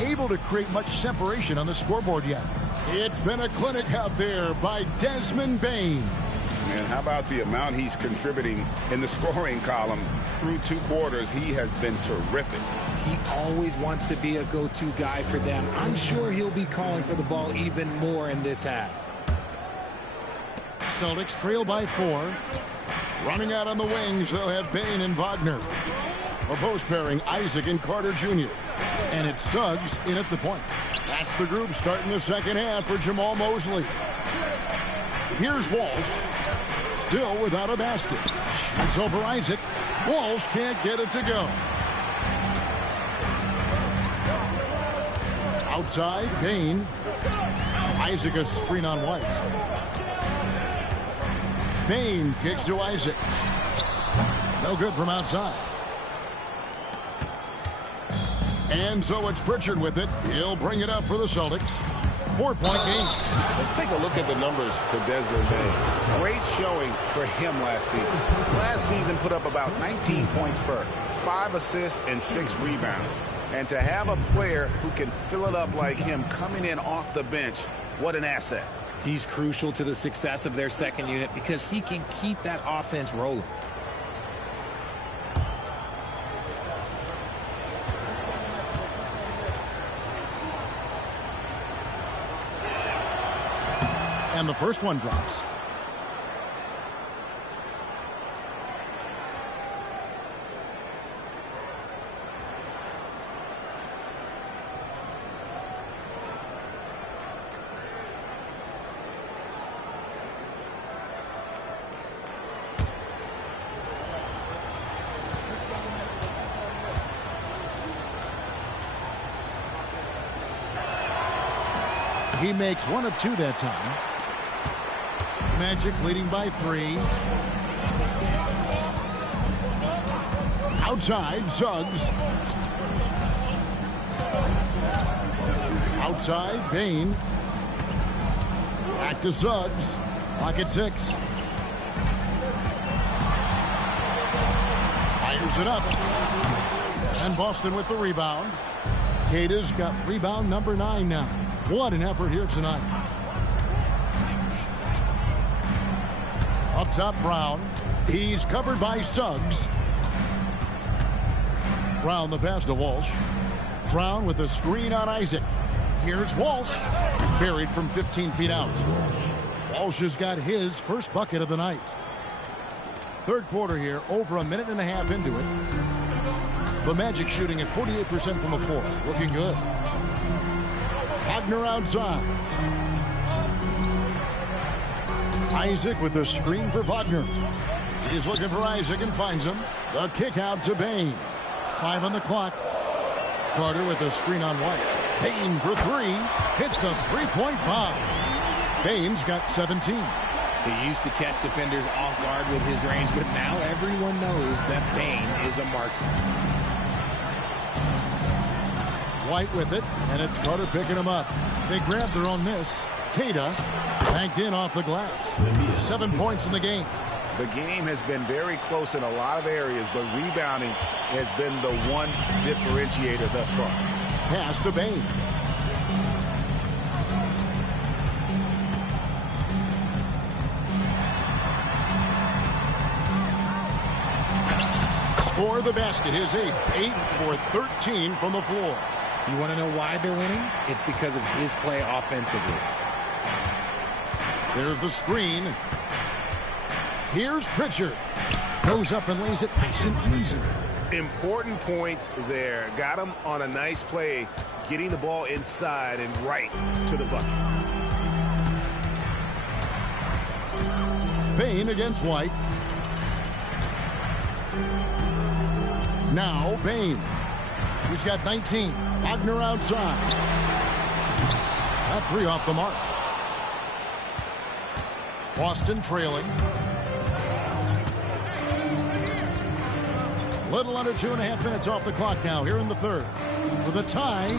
able to create much separation on the scoreboard yet. It's been a clinic out there by Desmond Bane. And how about the amount he's contributing in the scoring column through 2 quarters? He has been terrific. He always wants to be a go-to guy for them. I'm sure he'll be calling for the ball even more in this half. Celtics trail by 4. Running out on the wings, they'll have Bane and Wagner. A post pairing, Isaac and Carter Jr. And it's Suggs in at the point. That's the group starting the second half for Jamal Mosley. Here's Walsh. Still without a basket. Shoots over Isaac. Walsh can't get it to go. Outside, Bane. Isaac a screen on White. Bane kicks to Isaac. No good from outside. And so it's Pritchard with it. He'll bring it up for the Celtics. 4-point game. Let's take a look at the numbers for Desmond Bane. Great showing for him last season. Last season put up about 19 points per, 5 assists and 6 rebounds. And to have a player who can fill it up like him coming in off the bench, what an asset. He's crucial to the success of their second unit because he can keep that offense rolling. And the first one drops. He makes 1 of 2 that time. Magic leading by 3. Outside, Suggs. Outside, Bane. Back to Suggs. Pocket 6. Fires it up. And Boston with the rebound. Kata's got rebound number 9 now. What an effort here tonight. Up top, Brown. He's covered by Suggs. Brown the pass to Walsh. Brown with a screen on Isaac. Here's Walsh. Buried from 15 feet out. Walsh has got his first bucket of the night. Third quarter here, over a minute and a half into it. The Magic shooting at 48% from the floor. Looking good. Wagner outside. Isaac with a screen for Wagner. He's looking for Isaac and finds him. The kick out to Bane. 5 on the clock. Carter with a screen on White. Bane for 3. Hits the three-point bomb. Bane's got 17. He used to catch defenders off guard with his range, but now everyone knows that Bane is a marksman. White with it, and it's Carter picking him up. They grabbed their own miss. Kata banked in off the glass. 7 points in the game. The game has been very close in a lot of areas, but rebounding has been the one differentiator thus far. Pass to Bane. Score the basket, his 8th. 8 for 13 from the floor. You want to know why they're winning? It's because of his play offensively. There's the screen. Here's Pritchard. Goes up and lays it nice and easy. Important points there. Got him on a nice play, getting the ball inside and right to the bucket. Bane against White. Now Bane. He's got 19. Wagner outside. That 3 off the mark. Boston trailing. Little under 2.5 minutes off the clock now here in the third. For the tie.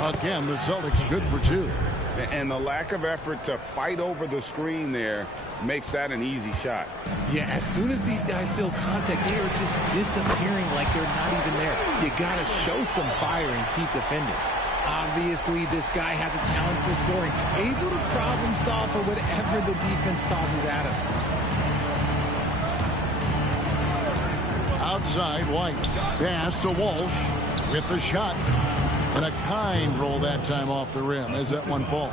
Again, the Celtics good for 2. And the lack of effort to fight over the screen there makes that an easy shot. Yeah, as soon as these guys feel contact, they are just disappearing like they're not even there. You got to show some fire and keep defending. Obviously, this guy has a talent for scoring, able to problem solve for whatever the defense tosses at him. Outside, White. Pass to Walsh with the shot. And a kind roll that time off the rim as that one falls.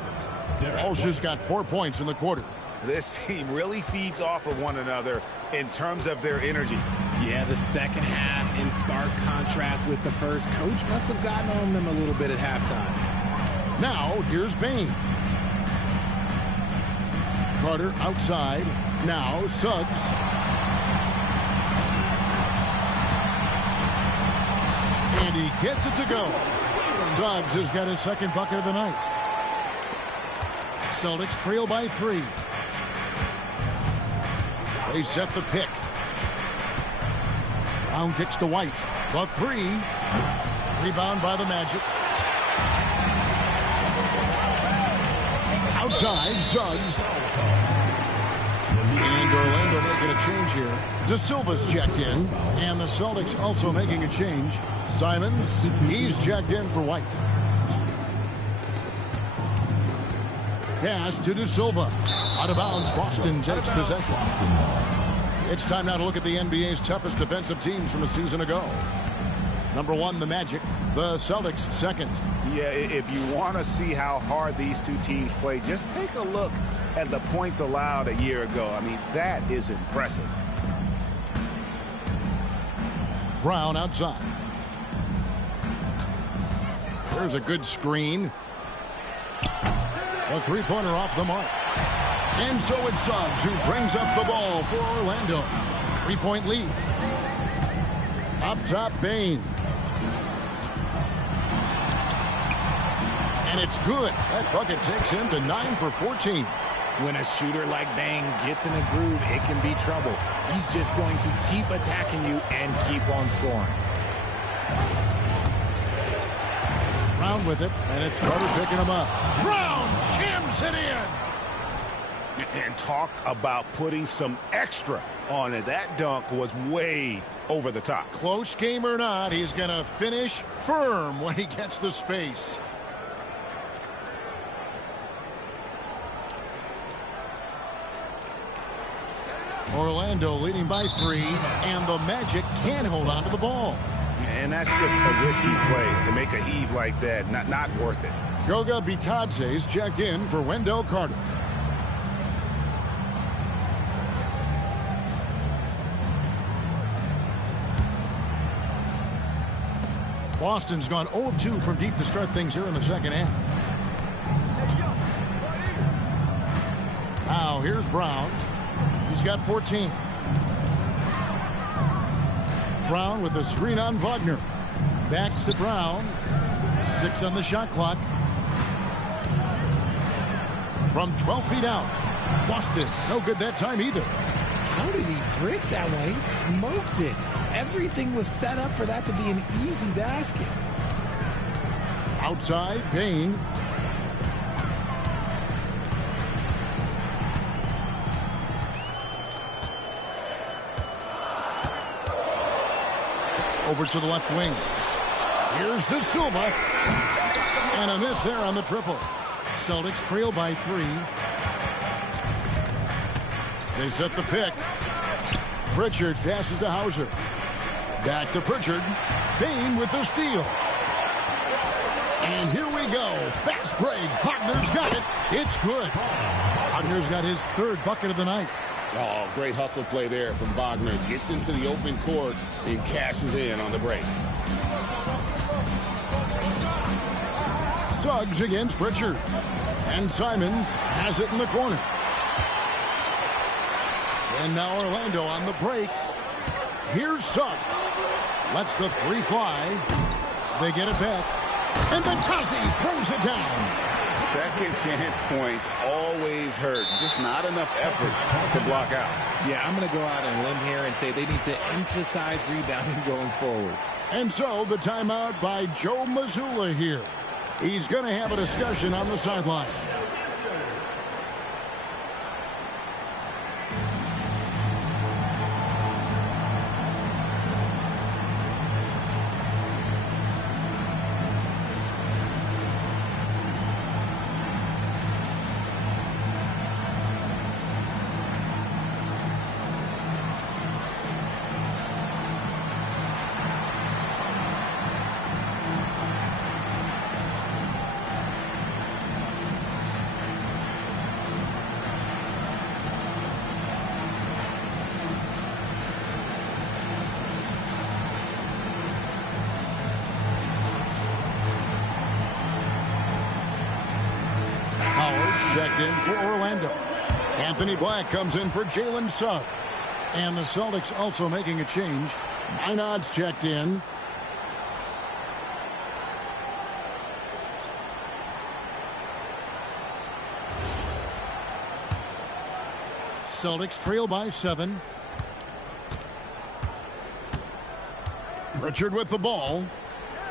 Walsh has got 4 points in the quarter. This team really feeds off of one another in terms of their energy. Yeah, the second half in stark contrast with the first. Coach must have gotten on them a little bit at halftime. Now, here's Bain. Carter outside. Now, Suggs. And he gets it to go. Suggs has got his second bucket of the night. Celtics trail by 3. They set the pick. Brown kicks to White. The 3. Rebound by the Magic. Outside, Suggs. And Orlando making a change here. De Silva's checked in. And the Celtics also making a change. Simons, he's checked in for White. Pass to De Silva. Out of bounds, Boston takes possession. It's time now to look at the NBA's toughest defensive teams from a season ago. Number 1, the Magic. The Celtics, second. Yeah, if you want to see how hard these two teams play, just take a look at the points allowed a year ago. I mean, that is impressive. Brown outside. There's a good screen. A three-pointer off the mark. And so it's Suggs who brings up the ball for Orlando. 3-point lead. Up top, Bain. And it's good. That bucket takes him to 9 for 14. When a shooter like Bain gets in a groove, it can be trouble. He's just going to keep attacking you and keep on scoring. Brown with it, and it's Carter picking him up. Brown jams it in. And talk about putting some extra on it. That dunk was way over the top. Close game or not, he's going to finish firm when he gets the space. Orlando leading by 3, and the Magic can't hold on to the ball. And that's just a risky play to make a heave like that. Not worth it. Goga Bitadze's checked in for Wendell Carter. Boston's gone 0-2 from deep to start things here in the second half. Now here's Brown. He's got 14. Brown with a screen on Wagner. Back to Brown. 6 on the shot clock. From 12 feet out. Boston, no good that time either. How did he break that one? He smoked it. Everything was set up for that to be an easy basket. Outside, Bain. Over to the left wing. Here's De Silva. And a miss there on the triple. Celtics trail by 3. They set the pick. Pritchard passes to Hauser. Back to Pritchard. Bain with the steal. And here we go. Fast break. Wagner's got it. It's good. Wagner's got his 3rd bucket of the night. Oh, great hustle play there from Wagner. Gets into the open court and cashes in on the break. Suggs against Pritchard. And Simons has it in the corner. And now Orlando on the break. Here's Suggs. Lets the 3 fly. They get it back. And Bitadze throws it down. Second chance points always hurt. Just not enough effort to block out. Yeah, I'm going to go out on a limb here and say they need to emphasize rebounding going forward. And so the timeout by Joe Mazzulla here. He's going to have a discussion on the sideline. Celtics checked in for Orlando. Anthony Black comes in for Jalen Suggs. And the Celtics also making a change. 9 odds checked in. Celtics trail by 7. Pritchard with the ball.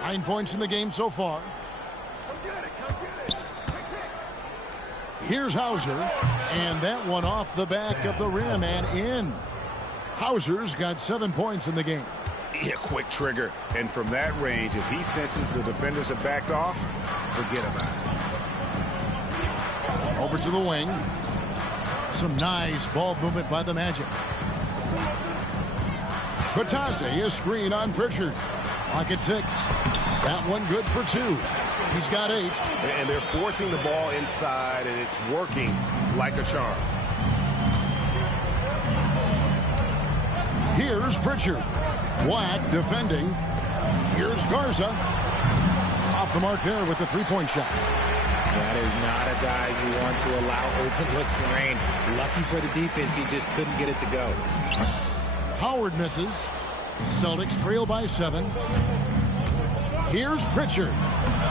9 points in the game so far. Here's Hauser. And that one off the back of the rim and in. Hauser's got 7 points in the game. Yeah, quick trigger. And from that range, if he senses the defenders have backed off, forget about it. Over to the wing. Some nice ball movement by the Magic. Batase, a screen on Pritchard. Clock at 6. That one good for 2. He's got 8. And they're forcing the ball inside, and it's working like a charm. Here's Pritchard. Black defending. Here's Garza. Off the mark there with the three-point shot. That is not a guy you want to allow open looks for rain. Lucky for the defense, he just couldn't get it to go. Howard misses. Celtics trail by 7. Here's Pritchard.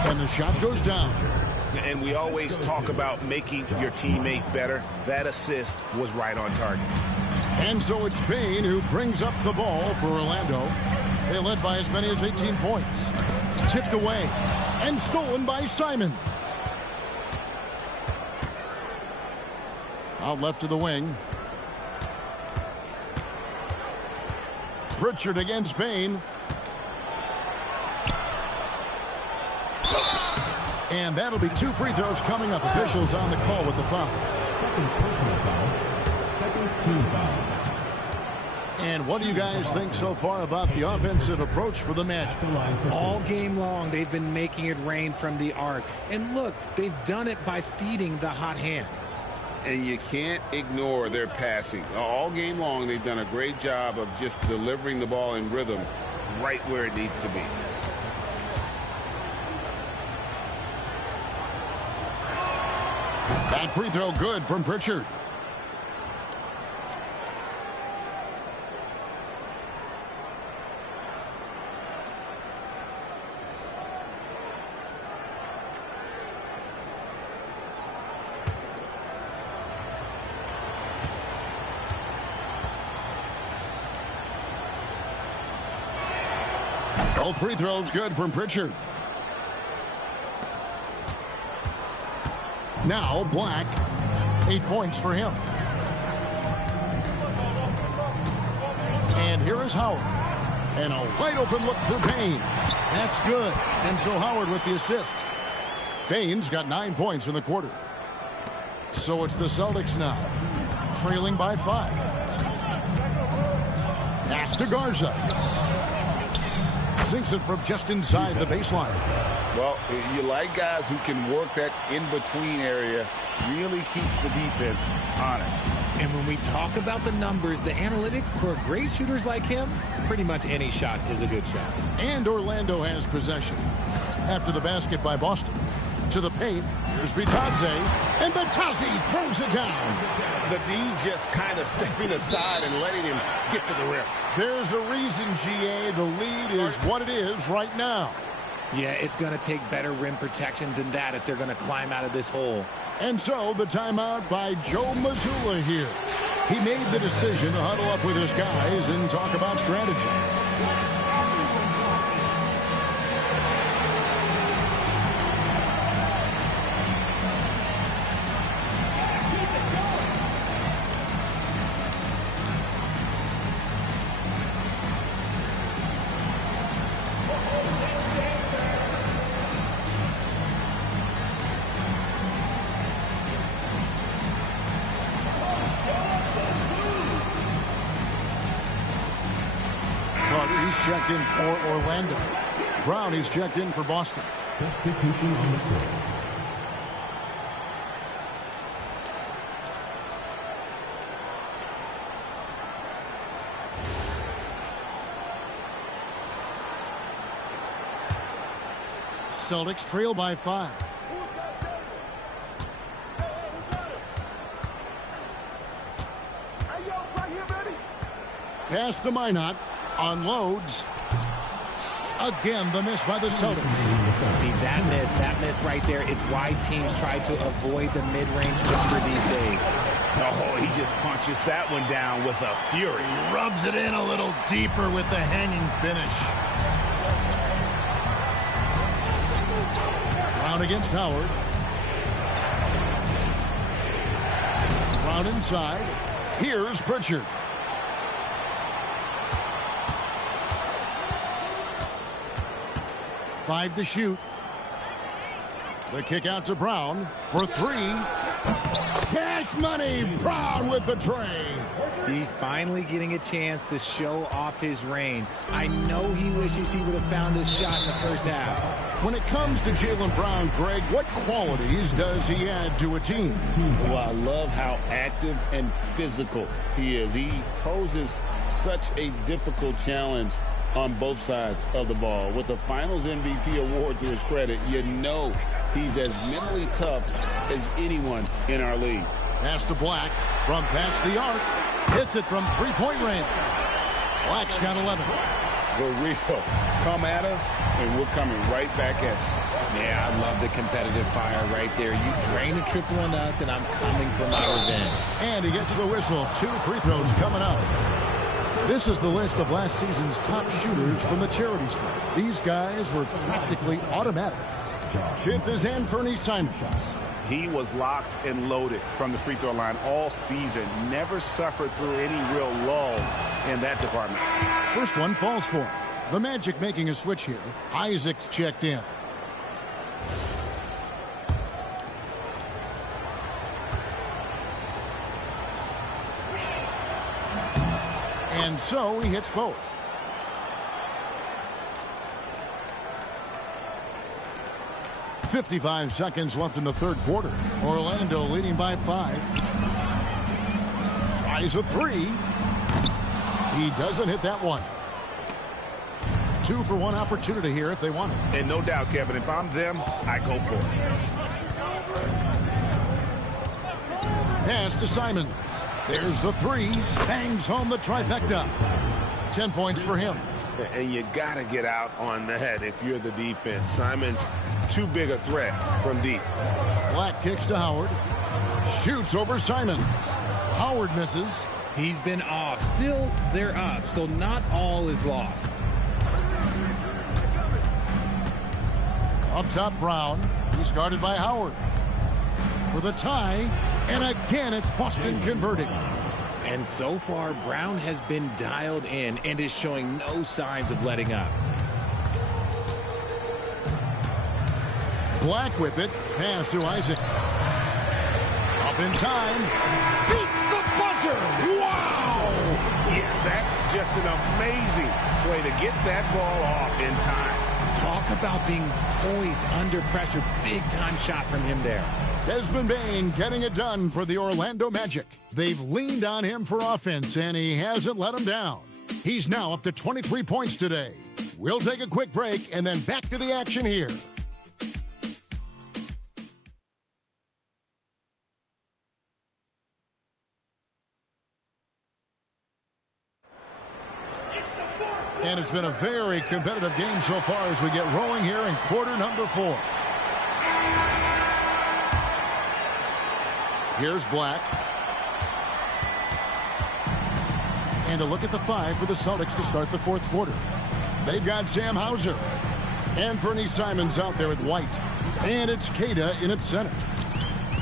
And the shot goes down. And we always talk about making your teammate better. That assist was right on target. And so it's Bane who brings up the ball for Orlando. They led by as many as 18 points. Tipped away and stolen by Simon. Out left to the wing. Pritchard against Bane. And that'll be 2 free throws coming up. Officials on the call with the foul. Second personal foul. Second team foul. And what do you guys think so far about the offensive approach for the Magic? All game long, they've been making it rain from the arc. And look, they've done it by feeding the hot hands. And you can't ignore their passing. All game long, they've done a great job of just delivering the ball in rhythm right where it needs to be. That free throw good from Pritchard. Both free throws good from Pritchard. Now Black, 8 points for him. And here is Howard. And a wide open look for Payne. That's good. And so Howard with the assist. Payne's got 9 points in the quarter. So it's the Celtics now, trailing by 5. Pass to Garza. Sinks it from just inside the baseline. Well, you like guys who can work that in-between area, really keeps the defense honest. And when we talk about the numbers, the analytics for great shooters like him, pretty much any shot is a good shot. And Orlando has possession. After the basket by Boston. To the paint. Here's Batase. And Batase throws it down. The D just kind of stepping aside and letting him get to the rim. There's a reason, GA. The lead is what it is right now. Yeah, it's going to take better rim protection than that if they're going to climb out of this hole. And so the timeout by Joe Mazzulla here. He made the decision to huddle up with his guys and talk about strategy. He's checked in for Orlando. Brown, he's checked in for Boston. Substitution on the court. Celtics trail by 5. Pass to Minot. Unloads. Again, the miss by the Celtics. See, that miss right there, it's why teams try to avoid the mid-range jumper these days. Oh, he just punches that one down with a fury. He rubs it in a little deeper with the hanging finish. Brown against Howard. Brown inside. Here's Pritchard. Five to shoot. The kick out to Brown for three. Cash money. Brown with the tray. He's finally getting a chance to show off his range. I know he wishes he would have found his shot in the first half. When it comes to Jaylen Brown, Greg, what qualities does he add to a team? Well, I love how active and physical he is. He poses such a difficult challenge on both sides of the ball. With a Finals MVP award to his credit, you know he's as mentally tough as anyone in our league. Pass to Black from past the arc. Hits it from three-point range. Black's got 11. The real come at us, and we're coming right back at you. Yeah, I love the competitive fire right there. You drain a triple on us, and I'm coming for my revenge. And he gets the whistle. 2 free throws coming up. This is the list of last season's top shooters from the charity stripe. These guys were practically automatic. Fifth is Anthony Simons. He was locked and loaded from the free throw line all season. Never suffered through any real lulls in that department. First one falls for him. The Magic making a switch here. Isaac's checked in. And so he hits both. .55 seconds left in the third quarter. Orlando leading by 5. Tries a three. He doesn't hit that one. 2 for 1 opportunity here if they want it. And no doubt, Kevin, if I'm them, I go for it. Pass to Simons. There's the three. Bangs home the trifecta. 10 points for him. And you got to get out on that if you're the defense. Simons, too big a threat from deep. Black kicks to Howard. Shoots over Simons. Howard misses. He's been off. Still, they're up, so not all is lost. Up top, Brown. He's guarded by Howard. For the tie. And again, it's Boston converting. And so far, Brown has been dialed in and is showing no signs of letting up. Black with it. Pass to Isaac. Up in time. Beats the buzzer. Wow! Yeah, that's just an amazing way to get that ball off in time. Talk about being poised under pressure. Big-time shot from him there. Desmond Bane getting it done for the Orlando Magic. They've leaned on him for offense, and he hasn't let them down. He's now up to 23 points today. We'll take a quick break and then back to the action here. And it's been a very competitive game so far as we get rolling here in quarter number 4. Here's Black. And a look at the 5 for the Celtics to start the fourth quarter. They've got Sam Hauser. Anthony Simons out there with White. And it's Queta in at center.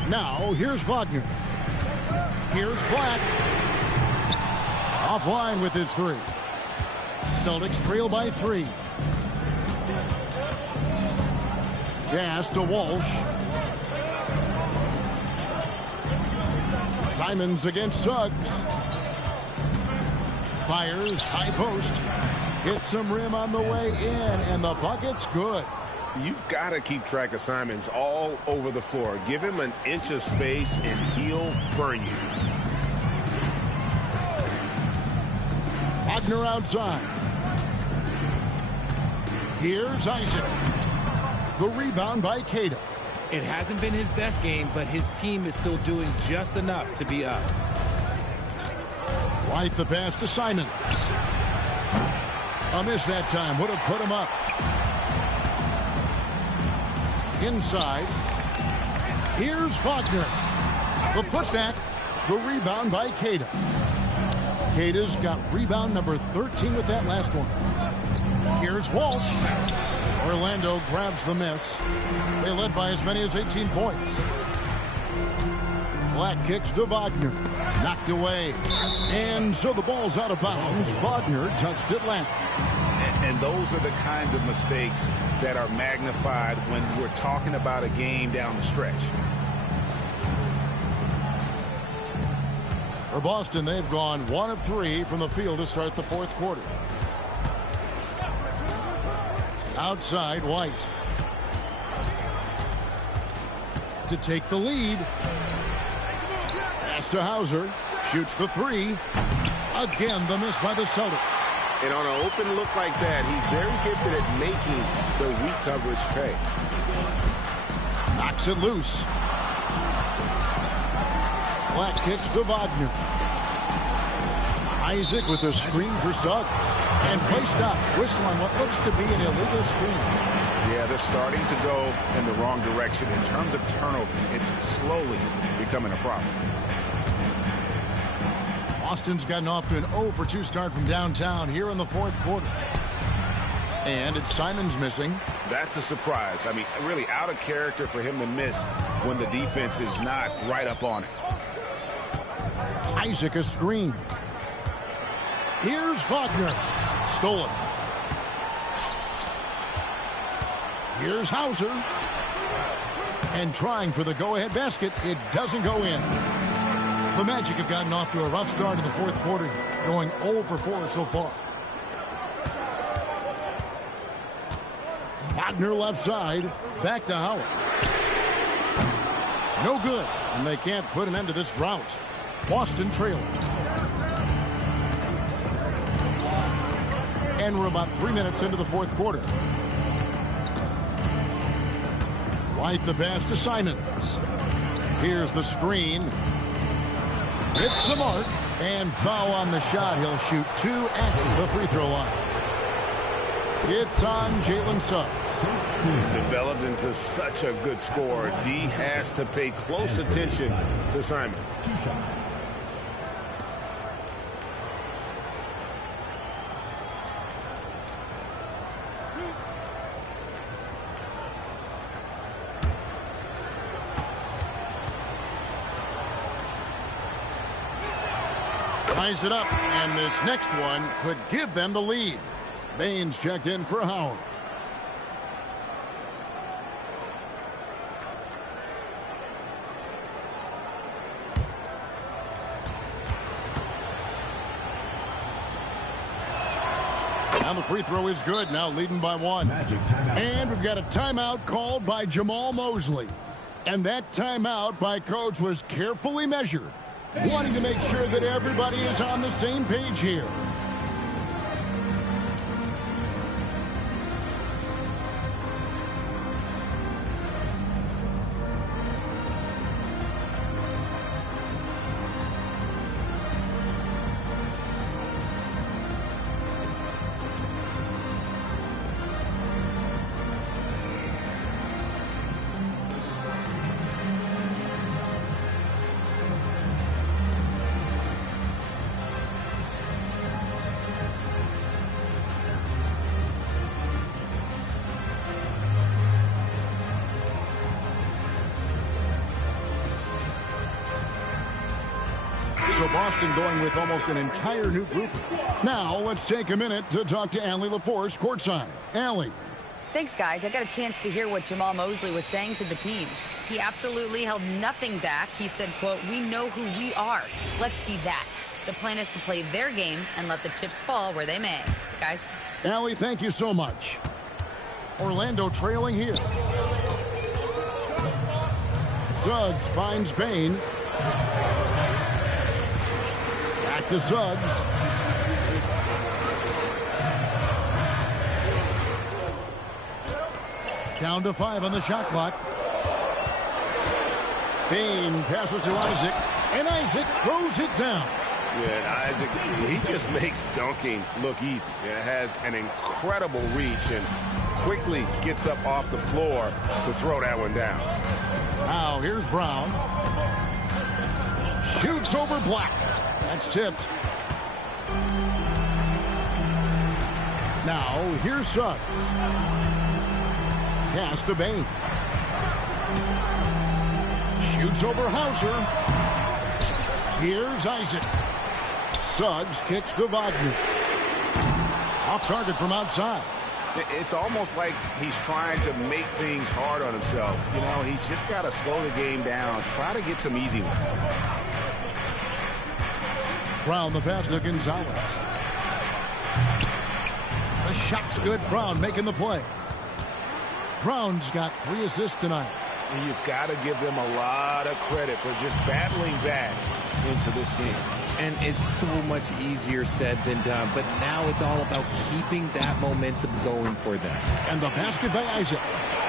Now, here's Wagner. Here's Black. Offline with his 3. Celtics trail by 3. Pass to Walsh. Simons against Suggs. Fires, high post. Hits some rim on the way in, and the bucket's good. You've got to keep track of Simons all over the floor. Give him an inch of space, and he'll burn you. Wagner outside. Here's Isaac. The rebound by Queta. It hasn't been his best game, but his team is still doing just enough to be up. Right the pass to Simons. A miss that time. Would have put him up. Inside. Here's Wagner. The putback. The rebound by Queta. Queta's got rebound number 13 with that last one. Here's Walsh. Orlando grabs the miss. They led by as many as 18 points. Black kicks to Wagner. Knocked away. And so the ball's out of bounds. Wagner touched it left. And those are the kinds of mistakes that are magnified when we're talking about a game down the stretch. For Boston, they've gone 1 of 3 from the field to start the fourth quarter. Outside, White. To take the lead. Pass to Hauser. Shoots the 3. Again, the miss by the Celtics. And on an open look like that, he's very gifted at making the weak coverage pay. Knocks it loose. Black kicks to Wagner. Isaac with a screen for Suggs. And play stops. Whistle on what looks to be an illegal screen. Yeah, they're starting to go in the wrong direction. In terms of turnovers, it's slowly becoming a problem. Boston's gotten off to an 0 for 2 start from downtown here in the fourth quarter. And it's Simons missing. That's a surprise. I mean, really out of character for him to miss when the defense is not right up on it. Isaac a screen. Here's Wagner. Stolen. Here's Hauser. And trying for the go-ahead basket. It doesn't go in. The Magic have gotten off to a rough start in the fourth quarter, going 0 for 4 so far. Wagner left side. Back to Howard. No good. And they can't put an end to this drought. Boston trailing. And we're about 3 minutes into the fourth quarter. White the pass to Simons. Here's the screen. Hits the mark. And foul on the shot. He'll shoot 2 at the free throw line. It's on Jalen Suggs. Developed into such a good scorer. D has to pay close attention to Simons. 2 shots. Ties it up, and this next one could give them the lead. Baines checked in for Howard. Now the free throw is good, now leading by 1. Magic timeout. And we've got a timeout called by Jamal Mosley. And that timeout by Coach was carefully measured, wanting to make sure that everybody is on the same page here. So Boston going with almost an entire new group. Now let's take a minute to talk to Allie LaForce courtside. Allie. Thanks, guys. I got a chance to hear what Jamal Mosley was saying to the team. He absolutely held nothing back. He said, quote, "We know who we are. Let's be that." The plan is to play their game and let the chips fall where they may. Guys. Allie, thank you so much. Orlando trailing here. Suggs finds Bane. Back to Suggs. Down to 5 on the shot clock. Bane passes to Isaac, and Isaac throws it down. Yeah, Isaac, he just makes dunking look easy. It has an incredible reach and quickly gets up off the floor to throw that one down. Now here's Brown. Shoots over Black. That's tipped. Now here's Suggs. Pass to Bain. Shoots over Hauser. Here's Isaac. Suggs kicks to Wagner. Off target from outside. It's almost like he's trying to make things hard on himself. You know, he's just got to slow the game down, try to get some easy ones. Brown the pass to Gonzalez. The shot's good. Brown making the play. Brown's got 3 assists tonight. And you've got to give them a lot of credit for just battling back into this game. And it's so much easier said than done. But now it's all about keeping that momentum going for them. And the basket by Isaac.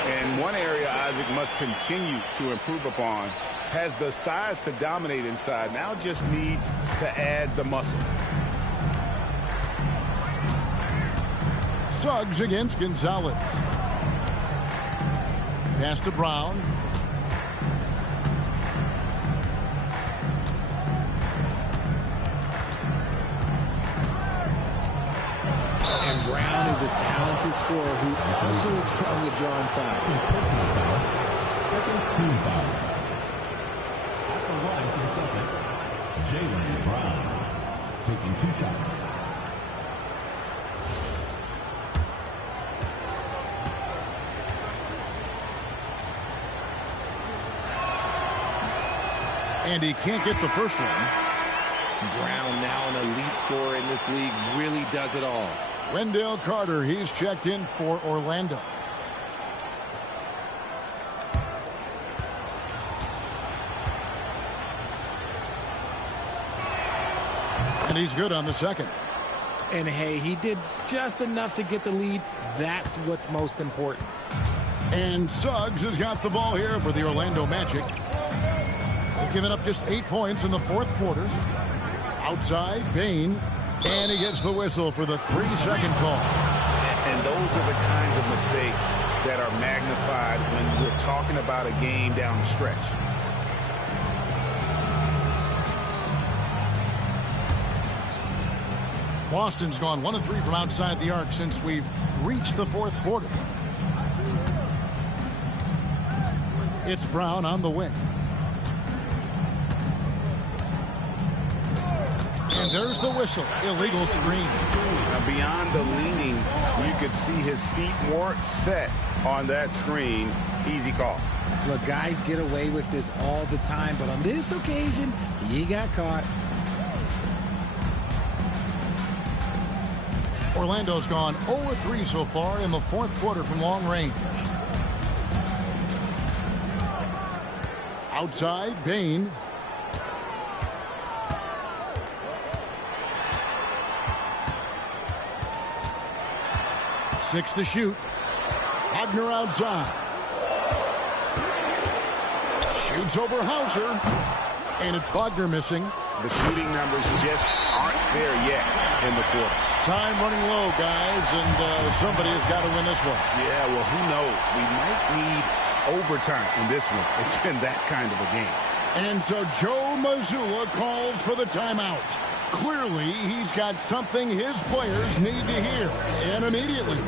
And one area Isaac must continue to improve upon. Has the size to dominate inside. Now just needs to add the muscle. Suggs against Gonzalez. Pass to Brown. And Brown is a talented scorer who also excels at drawing fouls. Second team foul. At the line for the Celtics, Jaylen Brown taking 2 shots. And he can't get the first one. Brown, now an elite scorer in this league, really does it all. Wendell Carter, he's checked in for Orlando. And he's good on the second. And hey, he did just enough to get the lead. That's what's most important. And Suggs has got the ball here for the Orlando Magic. They've given up just 8 points in the 4th quarter. Outside, Bain. And he gets the whistle for the 3-second call. And those are the kinds of mistakes that are magnified when we're talking about a game down the stretch. Boston's gone 1 of 3 from outside the arc since we've reached the 4th quarter. It's Brown on the wing. And there's the whistle. Illegal screen. Now beyond the leaning, you could see his feet weren't set on that screen. Easy call. Look, guys get away with this all the time, but on this occasion, he got caught. Orlando's gone 0-3 so far in the 4th quarter from long range. Outside, Bain. Six to shoot. Wagner outside. Shoots over Hauser. And it's Wagner missing. The shooting numbers just aren't there yet in the quarter. Time running low, guys, and somebody has got to win this one. Yeah, well, who knows? We might need overtime in this one. It's been that kind of a game. And so Joe Mazzulla calls for the timeout. Clearly, he's got something his players need to hear, and immediately.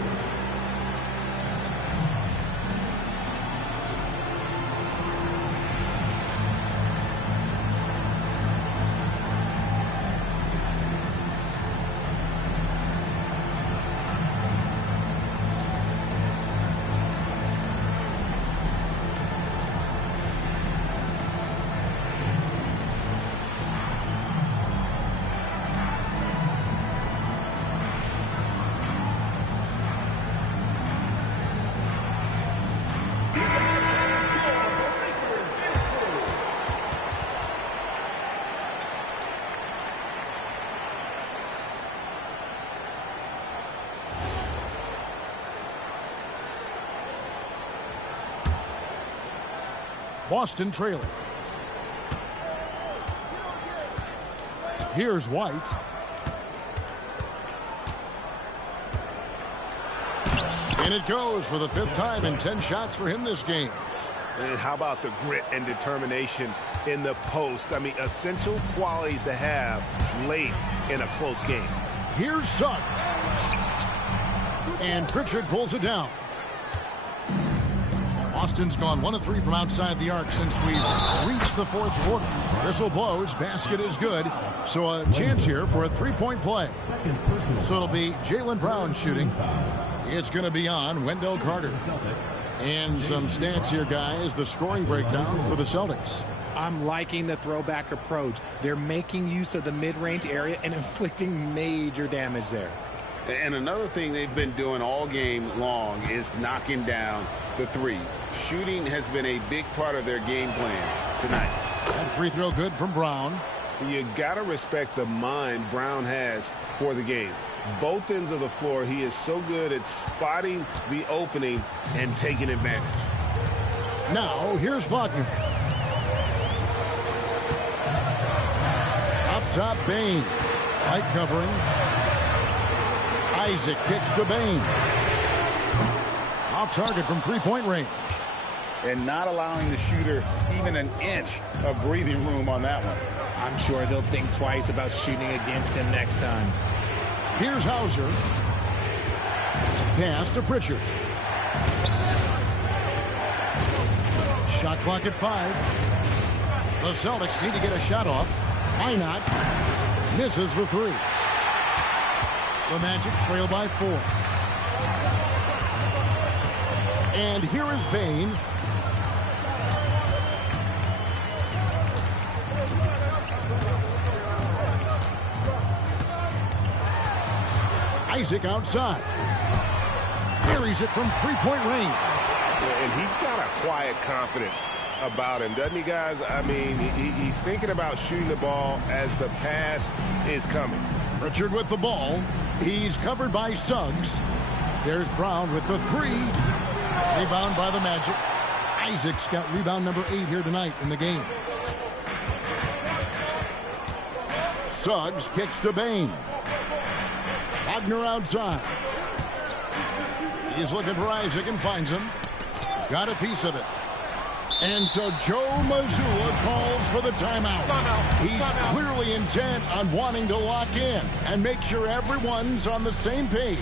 Boston trailing. Here's White. And it goes for the 5th time in 10 shots for him this game. And how about the grit and determination in the post? I mean, essential qualities to have late in a close game. Here's Suggs. And Pritchard pulls it down. Austin's gone 1 of 3 from outside the arc since we've reached the 4th quarter. Whistle blows, basket is good. So a chance here for a 3-point play. So it'll be Jaylen Brown shooting. It's going to be on Wendell Carter. And some stats here, guys. The scoring breakdown for the Celtics. I'm liking the throwback approach. They're making use of the mid-range area and inflicting major damage there. And another thing they've been doing all game long is knocking down the 3. Shooting has been a big part of their game plan tonight. That free throw good from Brown. You got to respect the mind Brown has for the game. Both ends of the floor, he is so good at spotting the opening and taking advantage. Now, here's Wagner. Up top, Bain. Light covering. Isaac kicks to Bain. Off target from 3-point range. And not allowing the shooter even an inch of breathing room on that one. I'm sure they'll think twice about shooting against him next time. Here's Hauser. Pass to Pritchard. Shot clock at 5. The Celtics need to get a shot off. Why not? Misses the 3. The Magic trail by 4. And here is Bain. Isaac outside. Buries it from 3-point range. And he's got a quiet confidence about him, doesn't he, guys? I mean, he's thinking about shooting the ball as the pass is coming. Pritchard with the ball. He's covered by Suggs. There's Brown with the 3. Rebound by the Magic. Isaac's got rebound number 8 here tonight in the game. Suggs kicks to Bain. Wagner outside. He's looking for Isaac and finds him. Got a piece of it. And so Joe Mazzulla calls for the timeout. He's clearly intent on wanting to lock in and make sure everyone's on the same page.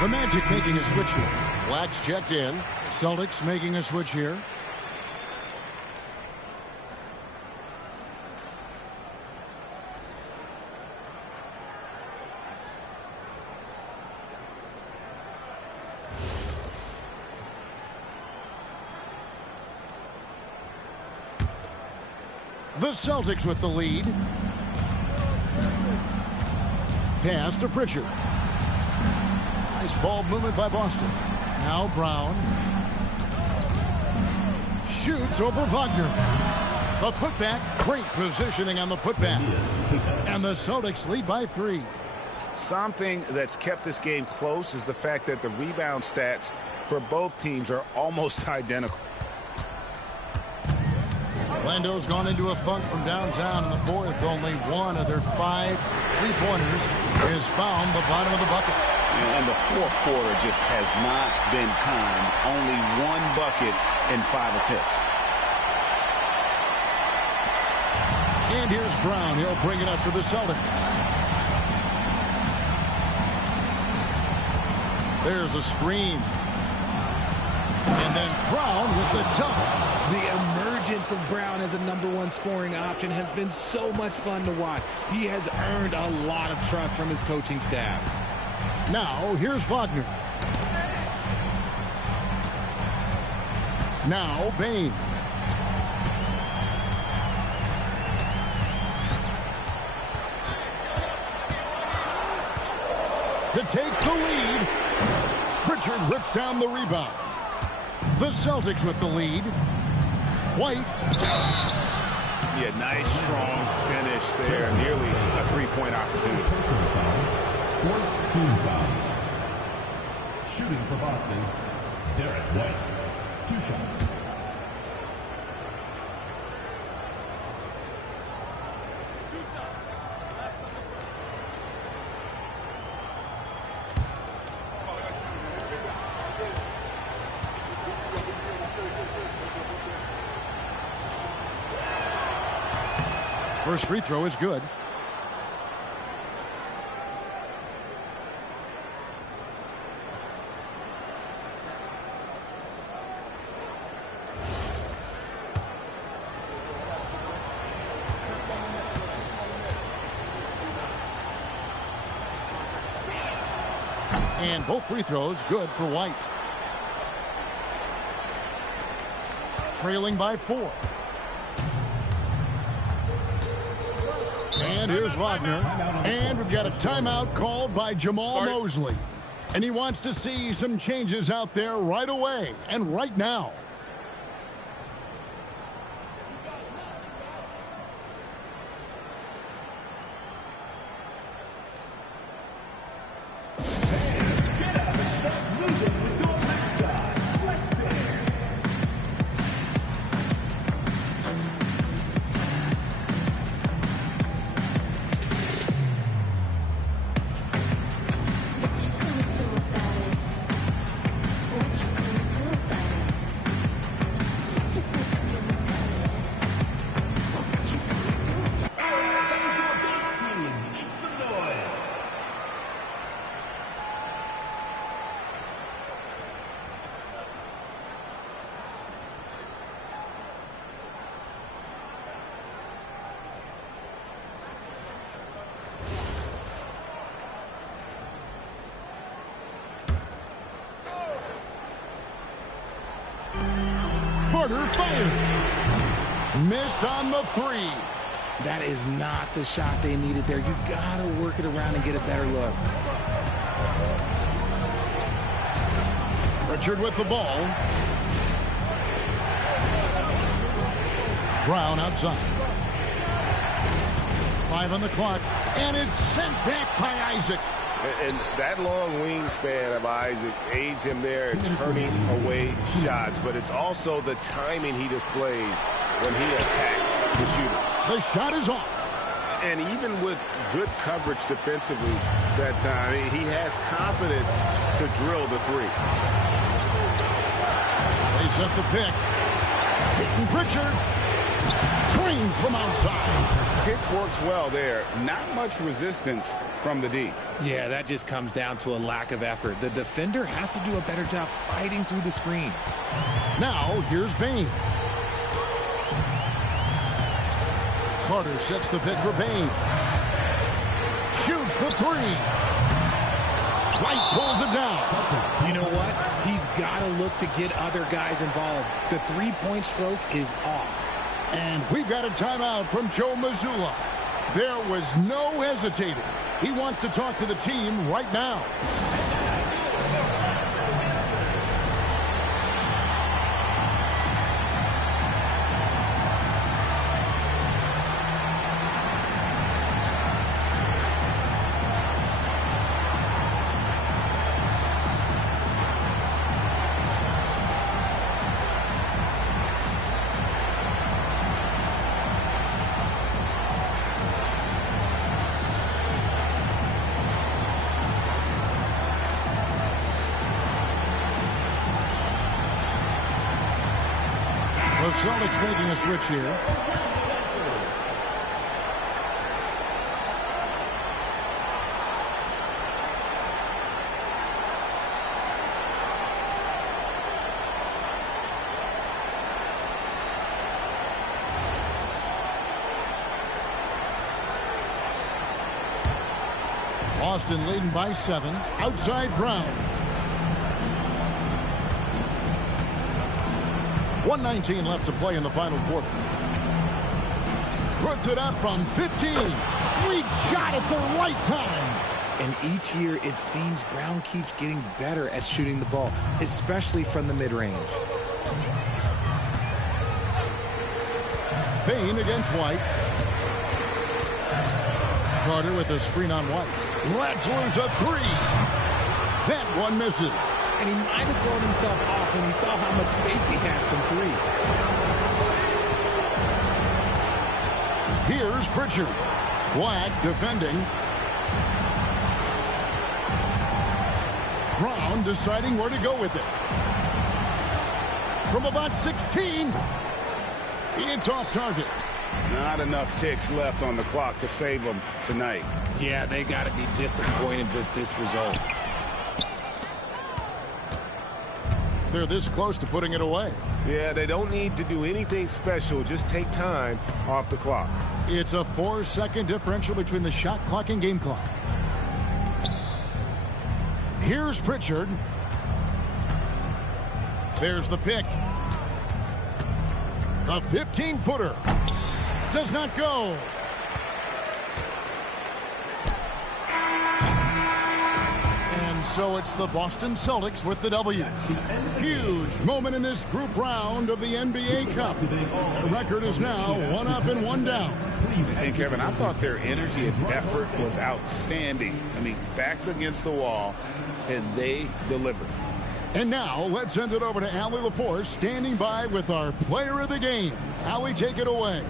The Magic making a switch here. Blacks checked in. Celtics making a switch here. The Celtics with the lead. Pass to Pritchard. Nice ball movement by Boston. Now Brown. Shoots over Wagner. The putback. Great positioning on the putback. And the Celtics lead by 3. Something that's kept this game close is the fact that the rebound stats for both teams are almost identical. Orlando's gone into a funk from downtown in the 4th. Only one of their 5 3-pointers has found the bottom of the bucket. And the 4th quarter just has not been kind. Only 1 bucket in 5 attempts. And here's Brown. He'll bring it up for the Celtics. There's a screen. And then Brown with the dunk. The emergence of Brown as a #1 scoring option has been so much fun to watch. He has earned a lot of trust from his coaching staff. Now, here's Wagner. Now Bain. To take the lead. Pritchard rips down the rebound. The Celtics with the lead. White. Yeah, nice, strong finish there. Nearly a three-point opportunity. Personal foul. Fourth team foul. Shooting for Boston, Derek White. 2 shots. First free throw is good. And both free throws good for White. Trailing by 4. And here's Wagner. And we've got a timeout called by Jamal Mosley. And he wants to see some changes out there right away and right now. Carter fires. Missed on the 3. That is not the shot they needed there. You got to work it around and get a better look. Pritchard with the ball. Brown outside. 5 on the clock. And it's sent back by Isaac. And that long wingspan of Isaac aids him there in turning away shots, but it's also the timing he displays when he attacks the shooter. The shot is off. And even with good coverage defensively that time, he has confidence to drill the 3. They set the pick. Hitting Pritchard. Trained from outside. Pick works well there. Not much resistance from the D. Yeah, that just comes down to a lack of effort. The defender has to do a better job fighting through the screen. Now, here's Bain. Carter sets the pick for Bain. Shoots the 3. White pulls it down. You know what? He's got to look to get other guys involved. The three-point stroke is off. And we've got a timeout from Joe Mazzulla. There was no hesitating. He wants to talk to the team right now. The Celtics making a switch here. Boston leading by 7. Outside Brown. 1:19 left to play in the final quarter. Puts it up from 15. Sweet shot at the right time. And each year, it seems Brown keeps getting better at shooting the ball, especially from the mid-range. Payne against White. Carter with a screen on White. Let's lose a three. That one misses. And he might have thrown himself off when he saw how much space he had from three. Here's Pritchard. Black defending. Brown deciding where to go with it. From about 16. It's off target. Not enough ticks left on the clock to save them tonight. Yeah, they got to be disappointed with this result. They're this close to putting it away. Yeah, they don't need to do anything special. Just take time off the clock. It's a 4-second differential between the shot clock and game clock. Here's Pritchard. There's the pick. A 15-footer. Does not go. And so it's the Boston Celtics with the W. Huge moment in this group round of the NBA Cup. The record is now 1 up and 1 down. Hey, Kevin, I thought their energy and effort was outstanding. I mean, backs against the wall, and they delivered. And now, let's send it over to Allie LaForce, standing by with our player of the game. Allie, take it away.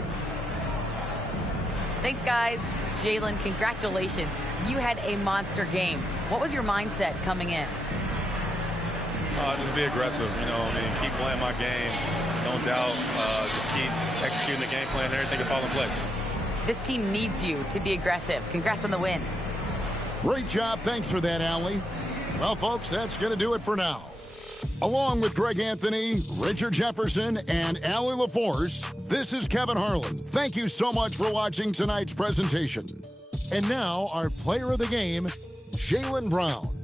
Thanks, guys. Jalen, congratulations. You had a monster game. What was your mindset coming in? Just be aggressive, keep playing my game. No doubt, just keep executing the game plan and everything will fall in place. This team needs you to be aggressive. Congrats on the win. Great job. Thanks for that, Allie. Well, folks, that's going to do it for now. Along with Greg Anthony, Richard Jefferson, and Allie LaForce, this is Kevin Harlan. Thank you so much for watching tonight's presentation. And now, our player of the game, Jaylen Brown.